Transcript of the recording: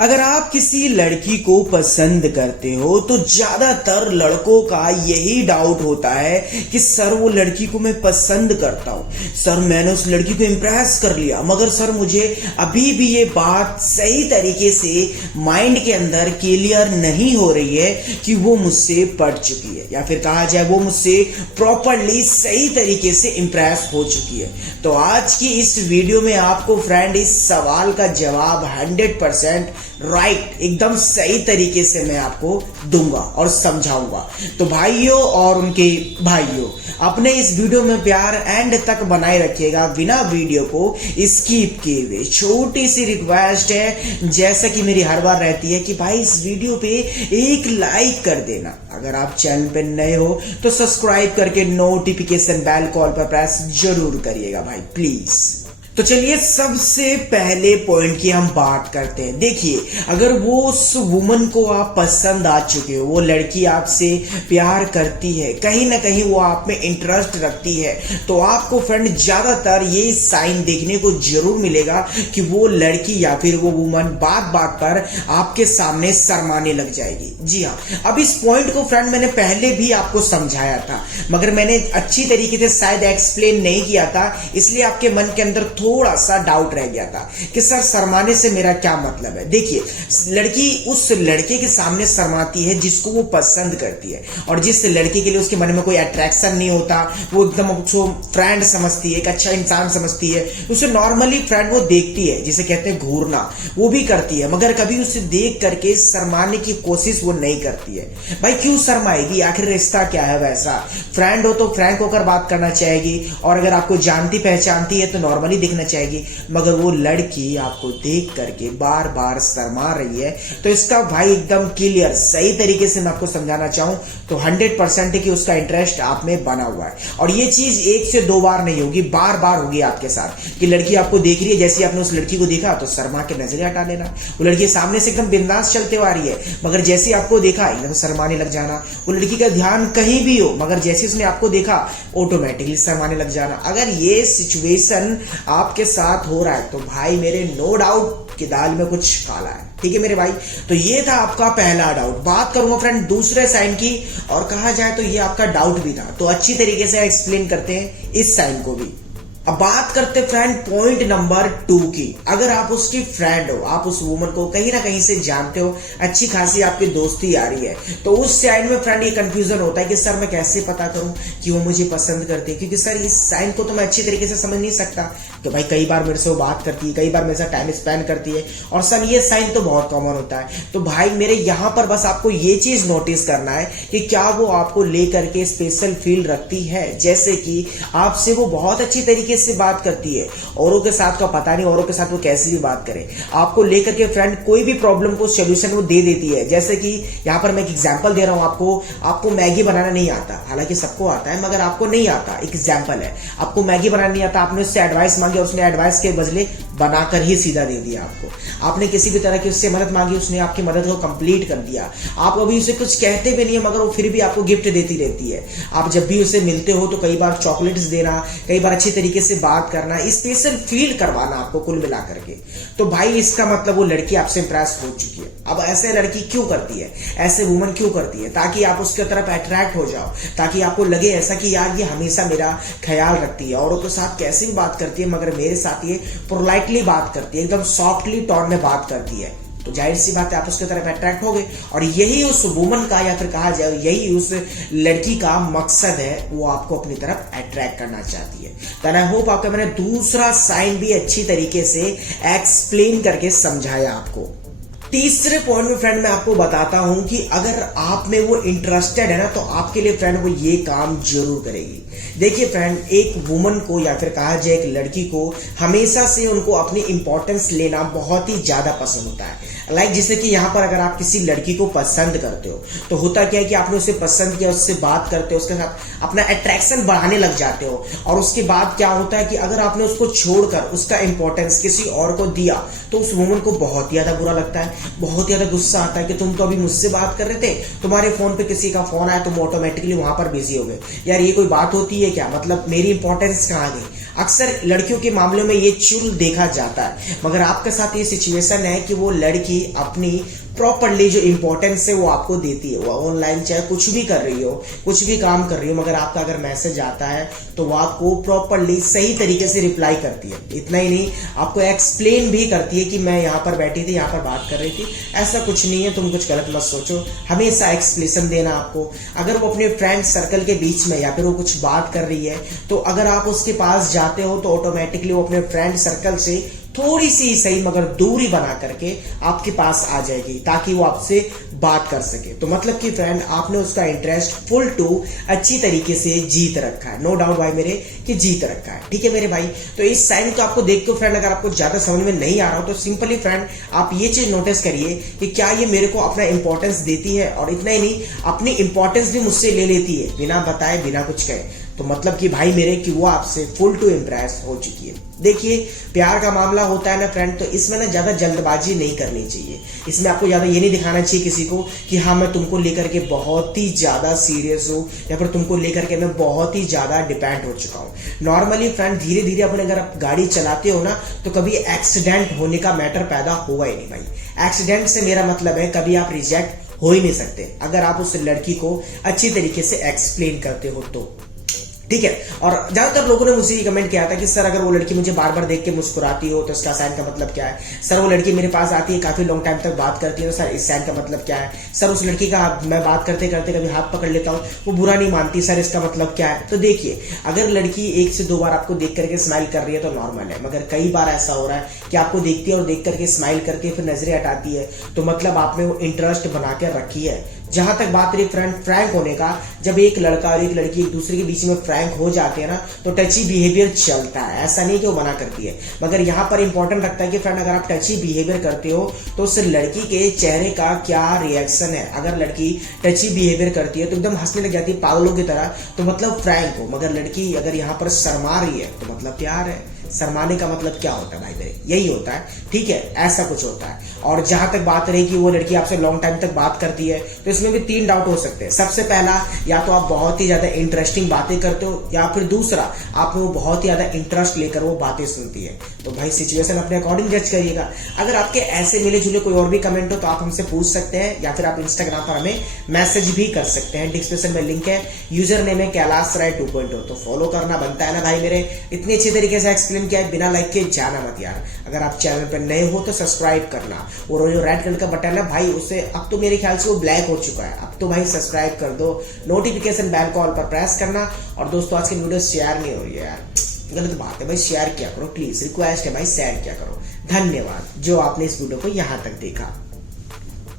अगर आप किसी लड़की को पसंद करते हो तो ज्यादातर लड़कों का यही डाउट होता है कि सर वो लड़की को मैं पसंद करता हूं, सर मैंने उस लड़की को इम्प्रेस कर लिया, मगर सर मुझे अभी भी ये बात सही तरीके से माइंड के अंदर क्लियर नहीं हो रही है कि वो मुझसे पट चुकी है, या फिर कहा जाए वो मुझसे प्रॉपरली सही तरीके से इम्प्रेस हो चुकी है। तो आज की इस वीडियो में आपको फ्रेंड इस सवाल का जवाब 100% राइट एकदम सही तरीके से मैं आपको दूंगा और समझाऊंगा। तो भाइयों और उनके भाइयों, अपने इस वीडियो में प्यार एंड तक बनाए रखिएगा बिना वीडियो को स्किप किए हुए। छोटी सी रिक्वेस्ट है, जैसा कि मेरी हर बार रहती है, कि भाई इस वीडियो पे एक लाइक कर देना। अगर आप चैनल पे नए हो तो सब्सक्राइब करके नोटिफिकेशन बेल कॉल पर प्रेस जरूर करिएगा भाई प्लीज। तो चलिए सबसे पहले पॉइंट की हम बात करते हैं। देखिए, अगर वो उस वुमन को आप पसंद आ चुके हो, वो लड़की आपसे प्यार करती है, कहीं ना कहीं वो आप में इंटरेस्ट रखती है, तो आपको फ्रेंड ज्यादातर ये साइन देखने को जरूर मिलेगा कि वो लड़की या फिर वो वुमन बात बात पर आपके सामने शर्माने लग जाएगी। जी हाँ, अब इस पॉइंट को फ्रेंड मैंने पहले भी आपको समझाया था, मगर मैंने अच्छी तरीके से शायद एक्सप्लेन नहीं किया था, इसलिए आपके मन के अंदर थोड़ा सा डाउट रह गया था कि सर शर्माने से मेरा क्या मतलब है। देखिए, लड़की उस लड़के के सामने शर्माती है जिसको वो पसंद करती है, और जिस लड़के के लिए उसके मन में कोई अट्रैक्शन नहीं होता, वो एकदम उसको फ्रेंड समझती है, एक अच्छा इंसान समझती है, उसे नॉर्मली फ्रेंड वो देखती है, जिसे कहते हैं घूरना, वो भी करती है, मगर कभी उसे देख करके शर्माने की कोशिश वो नहीं करती है। भाई क्यों शर्माएगी, आखिर रिश्ता क्या है वैसा? फ्रेंड हो तो फ्रैंक होकर बात करना चाहेगी, और अगर आपको जानती पहचानती है तो नॉर्मली दिखना चाहेगी, मगर वो लड़की आपको देख करके बार बार शर्मा रही है, तो इसका भाई एकदम क्लियर सही तरीके से मैं आपको समझाना चाहूं तो 100% है कि उसका इंटरेस्ट आप में बना हुआ है। और ये चीज एक से दो बार नहीं होगी, बार बार होगी आपके साथ कि लड़की आपको देख रही है, जैसे आपने उस लड़की को देखा तो शर्मा के नजरें हटा लेना। वो लड़की सामने से एकदम बिंदास चलते हुए आ रही है, मगर जैसे आपको देखा एकदम शर्माने लग जाना। वो लड़की का ध्यान कहीं भी हो, मगर जैसे उसने आपको देखा ऑटोमेटिकली शर्माने लग जाना। अगर ये सिचुएशन आपके साथ हो रहा है तो भाई मेरे नो डाउट कि दाल में कुछ काला है। ठीक है मेरे भाई, तो ये था आपका पहला डाउट। बात करूंगा फ्रेंड दूसरे साइन की, और कहा जाए तो ये आपका डाउट भी था, तो अच्छी तरीके से एक्सप्लेन करते हैं इस साइन को भी। अब बात करते फ्रेंड पॉइंट नंबर 2 की। अगर आप उसकी फ्रेंड हो, आप उस वुमन को कहीं ना कहीं से जानते हो, अच्छी खासी आपकी दोस्ती आ रही है, तो उस साइन में फ्रेंड ये कंफ्यूजन होता है कि सर मैं कैसे पता करूं कि वो मुझे पसंद करती है, क्योंकि सर इस साइन को तो मैं अच्छी तरीके से समझ नहीं सकता कि भाई कई बार मेरे से वो बात करती है, कई बार मेरे साथ टाइम स्पेंड करती है, और सर ये साइन तो बहुत कॉमन होता है। तो भाई मेरे यहाँ पर बस आपको ये चीज नोटिस करना है कि क्या वो आपको लेकर के स्पेशल फील रखती है, जैसे कि आपसे वो बहुत अच्छी तरीके से बात करती है, औरों के साथ का पता नहीं, औरों के साथ वो कैसे भी बात करे, आपको लेकर के फ्रेंड कोई भी प्रॉब्लम को सॉल्यूशन वो दे देती है। जैसे कि यहां पर मैं एक एग्जांपल दे रहा हूं आपको मैगी बनाना नहीं आता, हालांकि सबको आता है मगर आपको नहीं आता। एक एग्जांपल है, आपको मैगी बनाना नहीं आता, आपने उससे एडवाइस मांगी और उसने एडवाइस के बदले बनाकर ही सीधा दे दिया आपको। आपने किसी भी तरह की उससे मदद मांगी, उसने आपकी मदद को कंप्लीट कर दिया। आप अभी उसे कुछ कहते भी नहीं है, मगर वो फिर भी आपको गिफ्ट देती रहती है। आप जब भी उसे मिलते हो तो कई बार चॉकलेट्स देना, कई बार अच्छी तरीके से बात करना, स्पेशल फील करवाना आपको कुल मिला करके। तो भाई इसका मतलब वो लड़की आपसे इंप्रेस हो चुकी है। अब ऐसे लड़की क्यों करती है, ऐसे वुमन क्यों करती है? ताकि आप उसके तरफ अट्रैक्ट हो जाओ, ताकि आपको लगे ऐसा कि यार ये हमेशा मेरा ख्याल रखती है, औरों के साथ कैसे भी बात करती है, मगर मेरे साथ ये पोलाइटली बात करती है, एकदम सॉफ्टली टोन में बात करती है। तो जाहिर सी बात है आप उसके तरफ अट्रैक्ट हो गए, और यही उस वुमन का, या फिर कहा जाए यही उस लड़की का मकसद है, वो आपको अपनी तरफ अट्रैक्ट करना चाहती है। तो आई होप आपका मैंने दूसरा साइन भी अच्छी तरीके से एक्सप्लेन करके समझाया आपको। तीसरे पॉइंट में फ्रेंड मैं आपको बताता हूं कि अगर आप में वो इंटरेस्टेड है ना, तो आपके लिए फ्रेंड वो ये काम जरूर करेगी। देखिए फ्रेंड, एक वुमन को या फिर कहा जाए एक लड़की को हमेशा से उनको अपनी इंपॉर्टेंस लेना बहुत ही ज्यादा पसंद होता है। लाइक जैसे कि यहाँ पर अगर आप किसी लड़की को पसंद करते हो तो होता क्या है कि आपने उसे पसंद किया, उससे बात करते हो, उसके साथ अपना अट्रैक्शन बढ़ाने लग जाते हो, और उसके बाद क्या होता है कि अगर आपने उसको छोड़कर उसका इंपॉर्टेंस किसी और को दिया तो उस वुमन को बहुत ज्यादा बुरा लगता है, बहुत ज्यादा गुस्सा आता है कि तुम तो अभी मुझसे बात कर रहे थे, तुम्हारे फोन पे किसी का फोन आया, तुम ऑटोमेटिकली वहां पर बिजी हो गए। यार ये कोई बात होती है क्या, मतलब मेरी इंपॉर्टेंस कहाँ गई। अक्सर लड़कियों के मामलों में ये चुल देखा जाता है, मगर आपके साथ ये सिचुएशन है कि वो लड़की अपनी प्रॉपरली जो इंपॉर्टेंस है वो आपको देती है। वो ऑनलाइन चाहे कुछ भी कर रही हो, कुछ भी काम कर रही हो, मगर आपका अगर मैसेज आता है तो वो आपको प्रॉपरली सही तरीके से रिप्लाई करती है। इतना ही नहीं, आपको एक्सप्लेन भी करती है कि मैं यहाँ पर बैठी थी, यहाँ पर बात कर रही थी, ऐसा कुछ नहीं है, तुम कुछ गलत मत सोचो। हमेशा एक्सप्लेनेशन देना आपको। अगर वो अपने फ्रेंड सर्कल के बीच में या फिर वो कुछ बात कर रही है तो अगर आप उसके पास जाते हो तो ऑटोमेटिकली वो अपने फ्रेंड सर्कल से थोड़ी सी सही मगर दूरी बना करके आपके पास आ जाएगी ताकि वो आपसे बात कर सके। तो मतलब कि फ्रेंड, आपने उसका इंटरेस्ट फुल टू अच्छी तरीके से जीत रखा है। नो डाउट भाई मेरे कि जीत रखा है। ठीक है मेरे भाई, तो इस साइन को आपको देख के फ्रेंड अगर आपको ज्यादा समझ में नहीं आ रहा हो तो सिंपली फ्रेंड आप ये चीज नोटिस करिए कि क्या ये मेरे को अपना इंपॉर्टेंस देती है, और इतना ही नहीं अपनी इंपॉर्टेंस भी मुझसे ले लेती है बिना बताए बिना कुछ कहे। तो मतलब कि भाई मेरे कि वो आपसे फुल टू इम्प्रेस हो चुकी है। देखिए, प्यार का मामला होता है ना फ्रेंड, तो इसमें ना ज्यादा जल्दबाजी नहीं करनी चाहिए। इसमें आपको ज्यादा ये नहीं दिखाना चाहिए किसी को कि हाँ मैं तुमको लेकर के बहुत ही ज्यादा सीरियस हूँ या फिर तुमको लेकर के मैं बहुत ही ज्यादा डिपेंड हो चुका हूँ। नॉर्मली फ्रेंड धीरे धीरे अपने अगर आप गाड़ी चलाते हो ना तो कभी एक्सीडेंट होने का मैटर पैदा होगा ही नहीं भाई। एक्सीडेंट से मेरा मतलब है कभी आप रिजेक्ट हो ही नहीं सकते अगर आप उस लड़की को अच्छी तरीके से एक्सप्लेन करते हो तो। ठीक है, और ज्यादातर लोगों ने मुझसे ये कमेंट किया था कि सर अगर वो लड़की मुझे बार बार देख के मुस्कुराती हो तो इसका साइन का मतलब क्या है। सर वो लड़की मेरे पास आती है काफी लॉन्ग टाइम तक बात करती है तो सर इस साइन का मतलब क्या है। सर उस लड़की का मैं बात करते करते कभी हाथ पकड़ लेता हूँ, वो बुरा नहीं मानती, सर इसका मतलब क्या है। तो देखिए, अगर लड़की 1 से 2 बार आपको देख करके स्माइल कर रही है तो नॉर्मल है, मगर कई बार ऐसा हो रहा है कि आपको देखती है और देख करके स्माइल करके फिर नजरें हटाती है तो मतलब आपने वो इंटरेस्ट बना के रखी है। जहां तक बात रही फ्रेंड फ्रैंक होने का, जब एक लड़का और एक लड़की एक दूसरे के बीच में फ्रैंक हो जाते हैं ना तो टची बिहेवियर चलता है। ऐसा नहीं कि वो मना करती है, मगर यहाँ पर इंपॉर्टेंट रखता है कि फ्रेंड अगर आप टची बिहेवियर करते हो तो उस लड़की के चेहरे का क्या रिएक्शन है। अगर लड़की टची बिहेवियर करती है तो एकदम हंसने लग जाती है पागलों की तरह तो मतलब फ्रैंक हो, मगर लड़की अगर यहाँ पर शर्मा रही है तो मतलब प्यार है। शर्माने का मतलब क्या होता है भाई मेरे, यही होता है। ठीक है, ऐसा कुछ होता है। और जहां तक बात रही कि वो लड़की आपसे लॉन्ग टाइम तक बात करती है तो इसमें भी 3 डाउट हो सकते हैं। सबसे पहला, या तो आप बहुत ही ज्यादा इंटरेस्टिंग बातें करते हो, या फिर दूसरा आप में वो बहुत ही ज्यादा इंटरेस्ट लेकर वो बातें सुनती है। तो भाई सिचुएशन अपने अकॉर्डिंग जज करिएगा। अगर आपके ऐसे मिले जुले कोई और भी कमेंट हो तो आप हमसे पूछ सकते हैं, या फिर आप इंस्टाग्राम पर हमें मैसेज भी कर सकते हैं। डिस्क्रिप्शन में लिंक है, यूजर नेम है कैलाश राय 2.0, तो फॉलो करना बनता है ना भाई मेरे। इतनी अच्छी तरीके से एक्सप्लेन किया है, बिना लाइक के जाना मत यार। अगर आप चैनल पर नए हो तो सब्सक्राइब करना, और जो रेड कलर का बटन है भाई उससे अब तो मेरे ख्याल से वो ब्लैक हो चुका है, अब तो भाई सब्सक्राइब कर दो। नोटिफिकेशन बेल कॉल पर प्रेस करना। और दोस्तों आज की वीडियो शेयर नहीं हो रही है यार, गलत बात है भाई, शेयर किया करो प्लीज, रिक्वेस्ट है भाई शेयर किया करो। धन्यवाद जो आपने इस वीडियो को यहाँ तक देखा।